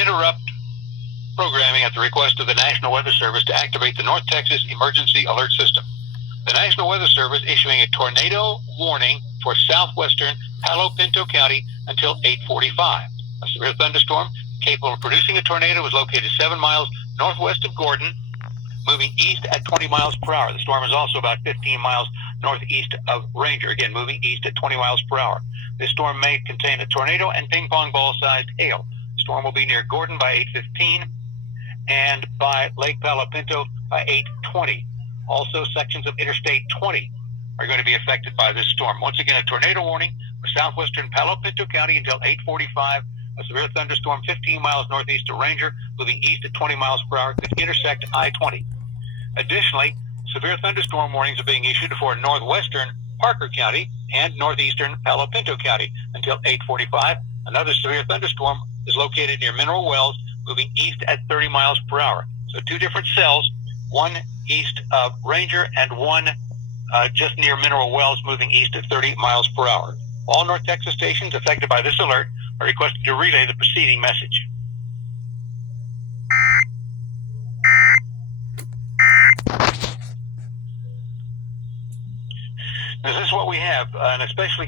interrupt programming at the request of the National Weather Service to activate the North Texas Emergency Alert System. The National Weather Service issuing a tornado warning for southwestern Palo Pinto County until 8:45. A severe thunderstorm capable of producing a tornado was located 7 miles northwest of Gordon, moving east at 20 miles per hour. The storm is also about 15 miles northeast of Ranger, again moving east at 20 miles per hour. This storm may contain a tornado and ping pong ball-sized hail. The storm will be near Gordon by 8:15 and by Lake Palo Pinto by 8:20. Also, sections of Interstate 20 are going to be affected by this storm. Once again, a tornado warning for southwestern Palo Pinto County until 8:45. A severe thunderstorm 15 miles northeast of Ranger, moving east at 20 miles per hour, could intersect I-20. Additionally, severe thunderstorm warnings are being issued for northwestern Parker County and northeastern Palo Pinto County until 8:45. Another severe thunderstorm is located near Mineral Wells, moving east at 30 miles per hour. So two different cells, one east of Ranger and one just near Mineral Wells, moving east at 30 miles per hour. All North Texas stations affected by this alert are requested to relay the preceding message. This is what we have, and especially